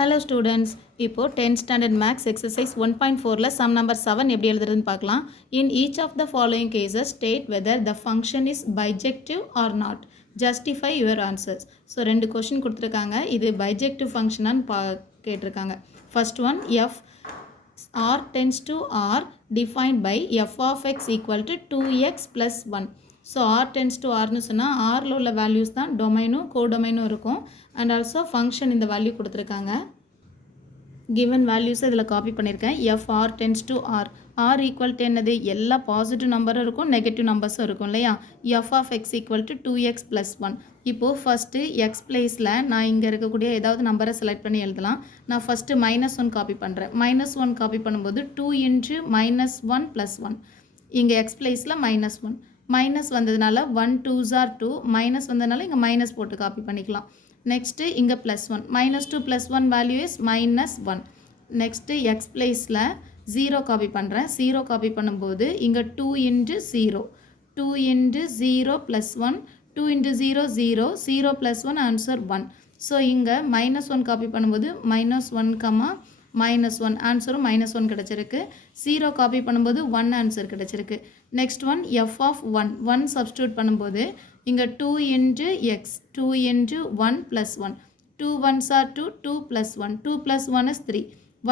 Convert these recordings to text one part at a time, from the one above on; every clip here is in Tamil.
Hello students, இப்போ 10th standard max exercise 1.4ல sum number 7 எப்படி எழுதுறதுன்னு பார்க்கலாம். In each of the following cases, state whether the function is bijective or not. Justify your answers. So ரெண்டு question கொடுத்திருக்காங்க. இது bijective function கேட்டிருக்காங்க. First one, f r tends to r defined by f of x equal to 2x plus 1. So r tends to rனு சொன்னால் rல உள்ள வேல்யூஸ் தான் டொமைனும் கோடொமைனும் இருக்கும். அண்ட் ஆல்சோ ஃபங்க்ஷன் இந்த வேல்யூ கொடுத்துருக்காங்க. கிவன் வேல்யூஸை இதில் காப்பி பண்ணியிருக்கேன். F r tends to r. R equal to என்னது? எல்லா பாசிட்டிவ் நம்பரும் இருக்கும், நெகட்டிவ் நம்பர்ஸும் இருக்கும் இல்லையா? F of x equal to 2x + 1. இப்போது ஃபஸ்ட்டு எக்ஸ் பிளேஸில் நான் இங்கே இருக்கக்கூடிய ஏதாவது நம்பரை செலக்ட் பண்ணி எழுதலாம். நான் ஃபஸ்ட்டு -1 காப்பி பண்ணுறேன். -1 காப்பி பண்ணும்போது 2 × -1 + 1. இங்கே எக்ஸ் பிளேஸில் -1. மைனஸ் வந்ததுனால 1 2s are 2, மைனஸ் வந்ததுனால இங்கே மைனஸ் போட்டு காப்பி பண்ணிக்கலாம். நெக்ஸ்ட்டு இங்கே +1, -2 + 1 வேல்யூ இஸ் -1. நெக்ஸ்ட்டு எக்ஸ் பிளேஸில் 0 காப்பி பண்ணுறேன். 0 காப்பி பண்ணும்போது இங்கே 2 × 0, 2 × 0 + 1, 2 × 0 0, 0 + 1 ஆன்சர் 1. ஸோ இங்கே -1 காப்பி பண்ணும்போது -1, -1 ஆன்சரும் -1 கிடச்சிருக்கு. 0 காப்பி பண்ணும்போது 1 ஆன்சர் கிடச்சிருக்கு. Next one f of 1 substitute பண்ணும்போது இங்கே 2 × x, 2 × 1 + 1, 2 1s are 2, 2 + 1, 2 + 1 is 3.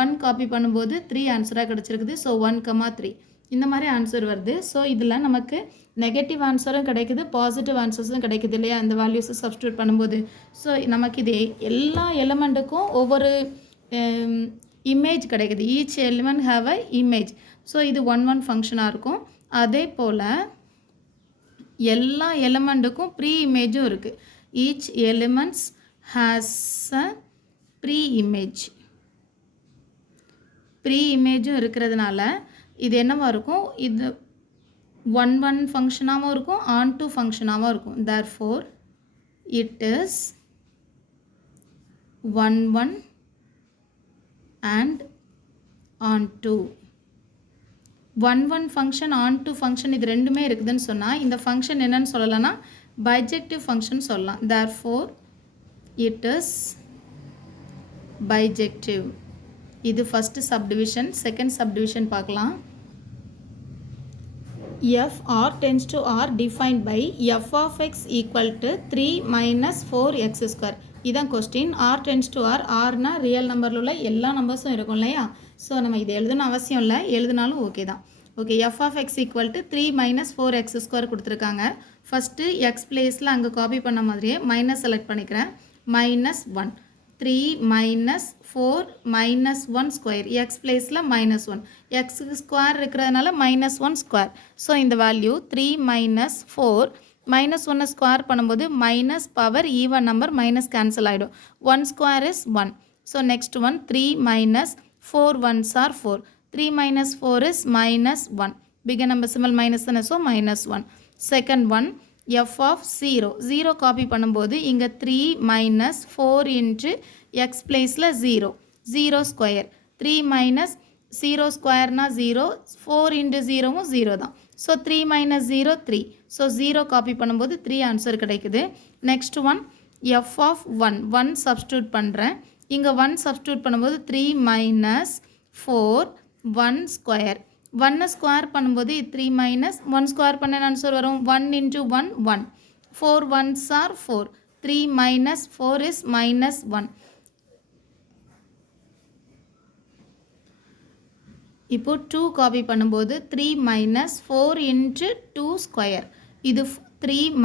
1 copy பண்ணும்போது 3 ஆன்சராக கிடச்சிருக்குது. ஸோ 1, 3 இந்த மாதிரி ஆன்சர் வருது. ஸோ இதில் நமக்கு நெகட்டிவ் ஆன்சரும் கிடைக்குது, பாசிட்டிவ் ஆன்சர்ஸும் கிடைக்குது இல்லையா இந்த வேல்யூஸை சப்ஸ்டியூட் பண்ணும்போது. ஸோ நமக்கு இது எல்லா எலமெண்ட்டுக்கும் ஒவ்வொரு இமேஜ் கிடைக்குது. Each element have a image. So இது 1 ஃபங்க்ஷனாக இருக்கும். அதே போல் எல்லா எலிமெண்ட்டுக்கும் ப்ரீ இமேஜும் இருக்குது. Each elements has a pre image. Pre இமேஜும் இருக்கிறதுனால இது என்னவாக இருக்கும்? இது 1 ஃபங்க்ஷனாகவும் இருக்கும், on2 ஃபங்க்ஷனாகவும் இருக்கும். therefore it is 1 and on2. 1 function, on2 function இது ரெண்டுமே இருக்குதுன்னு சொன்னால் இந்த ஃபங்க்ஷன் என்னன்னு சொல்லலாம்னா பைஜெக்டிவ் ஃபங்க்ஷன் சொல்லலாம். therefore it is bijective. இது ஃபஸ்ட்டு சப்டிவிஷன். செகண்ட் சப்டிவிஷன் பார்க்கலாம். f r tends to r defined by f of x equal to 3 - 4x². இதான் question. r tends to r, rனா ரியல் நம்பரில் உள்ள எல்லா நம்பர்ஸும் இருக்கும் இல்லையா? ஸோ நம்ம இது எழுதணும் அவசியம் இல்லை, எழுதினாலும் ஓகே தான். Okay, f of x equal to 3 - 4x² கொடுத்துருக்காங்க. ஃபஸ்ட்டு எக்ஸ் பிளேஸில் அங்கே காப்பி பண்ண மாதிரியே மைனஸ் செலக்ட் பண்ணிக்கிறேன். -1, 3 - 4 - 1 ஸ்கொயர். எக்ஸ் பிளேஸில் -1, எக்ஸுக்கு ஸ்கொயர் இருக்கிறதுனால -1². ஸோ இந்த வேல்யூ 3 - 4 -1 ஸ்கொயர் பண்ணும்போது minus power even number minus cancel ஆகிடும். 1² is 1. So next one 3 - 4 1s are 4. 3 - 4 is -1. Bigger number simple minus தானே, so -1. Second one f of 0 copy பண்ணும்போது இங்கே 3 - 4 × x பிளேஸில் 0, 0 ஸ்கொயர். 3 - 0 ஸ்கொயர்னா 0, 4 × 0வும் 0 தான். ஸோ 3 - 0 3. ஸோ 0 காப்பி பண்ணும்போது 3 ஆன்சர் கிடைக்குது. Next one f of 1 substitute பண்ணுறேன். இங்கே 1 சப்ஸ்டியூட் பண்ணும்போது 3 - 4 1 ஸ்கொயர். 1 ஸ்கொயர் பண்ணும்போது 3 - 1 ஸ்கொயர் பண்ண ஆன்சர் வரும் 1 × 1 1. 4 1s are 4. 3 - 4 is -1. இப்போ 2 காப்பி பண்ணும்போது 3 - 4 × 2 ஸ்கொயர். இது 3 -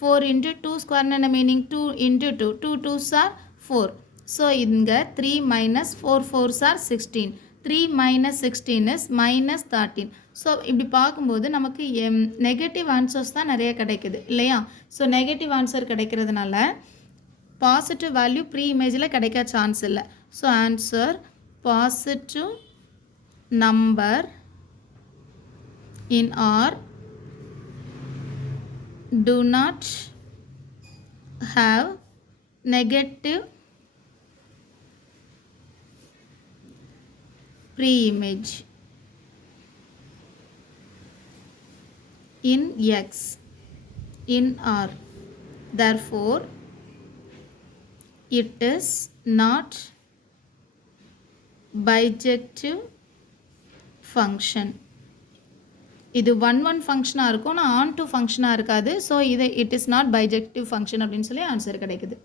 4 × 2 ஸ்கொயர்னு என்ன மீனிங்? 2 × 2, 2 2s are 4. ஸோ இங்கே 3 - 4 4s are 16. 3 - 16 is -13. ஸோ இப்படி பார்க்கும்போது நமக்கு நெகட்டிவ் ஆன்சர்ஸ் தான் நிறைய கிடைக்குது இல்லையா? ஸோ நெகட்டிவ் ஆன்சர் கிடைக்கிறதுனால பாசிட்டிவ் வேல்யூ ப்ரீ இமேஜில் கிடைக்க சான்ஸ் இல்லை. So answer positive number in R do not have negative pre-image in X in R. Therefore, it is not bijective function. இது 1 ஃபங்க்ஷனாக இருக்கும், ஆனால் ஆன் டு ஃபங்க்ஷனாக இருக்காது. ஸோ இதை it is not bijective function அப்படின்னு சொல்லி ஆன்சர் கிடைக்குது.